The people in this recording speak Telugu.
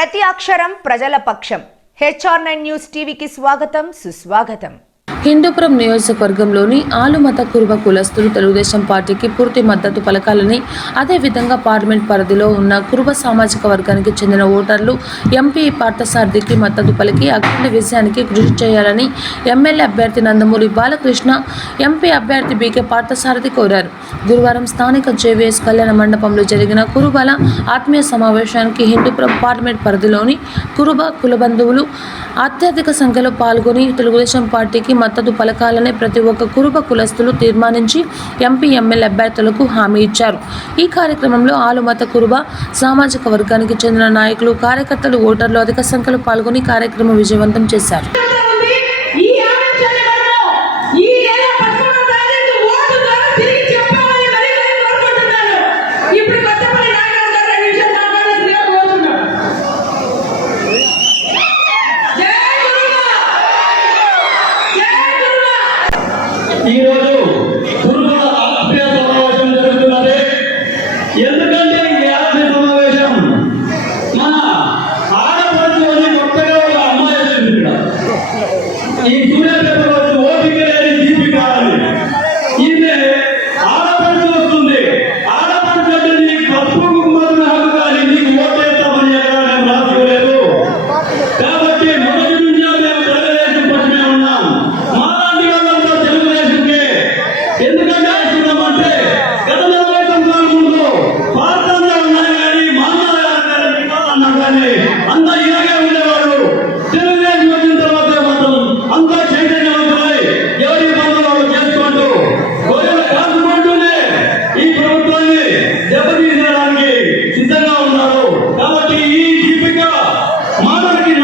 ప్రతి అక్షరం ప్రజల పక్షం. HR9 న్యూస్ టీవీకి స్వాగతం, సుస్వాగతం. హిందూపురం నియోజకవర్గంలోని ఆలుమత కురుబ కులస్తులు తెలుగుదేశం పార్టీకి పూర్తి మద్దతు పలకాలని, అదేవిధంగా పార్లమెంట్ పరిధిలో ఉన్న కురుబ సామాజిక వర్గానికి చెందిన ఓటర్లు ఎంపీ పార్థసారథికి మద్దతు పలికి అఖండ విజయానికి కృషి చేయాలని ఎమ్మెల్యే అభ్యర్థి నందమూరి బాలకృష్ణ, ఎంపీ అభ్యర్థి బీకే పార్థసారథి కోరారు. గురువారం స్థానిక JVS కళ్యాణ మండపంలో జరిగిన కురుబల ఆత్మీయ సమావేశానికి హిందూపురం పార్లమెంట్ పరిధిలోని కురుబ కులబంధువులు అత్యధిక సంఖ్యలో పాల్గొని తెలుగుదేశం పార్టీకి మద్దతు పలకాలనే ప్రతి ఒక్క కురుబ కులస్తులు తీర్మానించి ఎంపీ ఎమ్మెల్యే అభ్యర్థులకు హామీ ఇచ్చారు. ఈ కార్యక్రమంలో ఆలుమత కురుబ సామాజిక వర్గానికి చెందిన నాయకులు, కార్యకర్తలు, ఓటర్లు అధిక సంఖ్యలో పాల్గొని కార్యక్రమం విజయవంతం చేశారు. ఈరోజు కురుబల ఆత్మీయ సమావేశం జరుగుతున్నది. ఎందుకంటే ఈ ఆత్మీయ సమావేశం మన ఆడపడుచుని కొత్తగా ఒక అమ్మాయి వచ్చింది. ఇక్కడ ఈ సూర్యపేపర్ వచ్చి ఓపిక లేని దీపిక ఈమె ఆడపడుచు వస్తుంది. ఆడపడుచు అంటే నీకు పప్పు గుమ్మని హక్కు కానీ నీకు ఓటేస్తామని ఎక్కడ నేను రాసుకోలేదు. కాబట్టి మొదటి నుంచి మేము తెలుగుదేశం పక్షమే ఉన్నాం. మాలాంటి వాళ్ళంతా తెలుగుదేశంకే. ఎందుకంటే అంటే గత 40 సంవత్సరాల ముందు భారతంలో ఉన్నాయి కానీ అన్నా కానీ అంతా ఇలాగే ఉండేవాళ్ళు. తెలుగుదేశం వచ్చిన తర్వాత మాత్రం అంతా చైతన్యవంతులై ఎవరి పనులు వాళ్ళు చేసుకుంటూ గొర్రెలు కాసుకుంటూనే ఈ ప్రభుత్వాన్ని దెబ్బతీయడానికి సిద్ధంగా ఉన్నారు. కాబట్టి ఈ దీపిక మాటలకి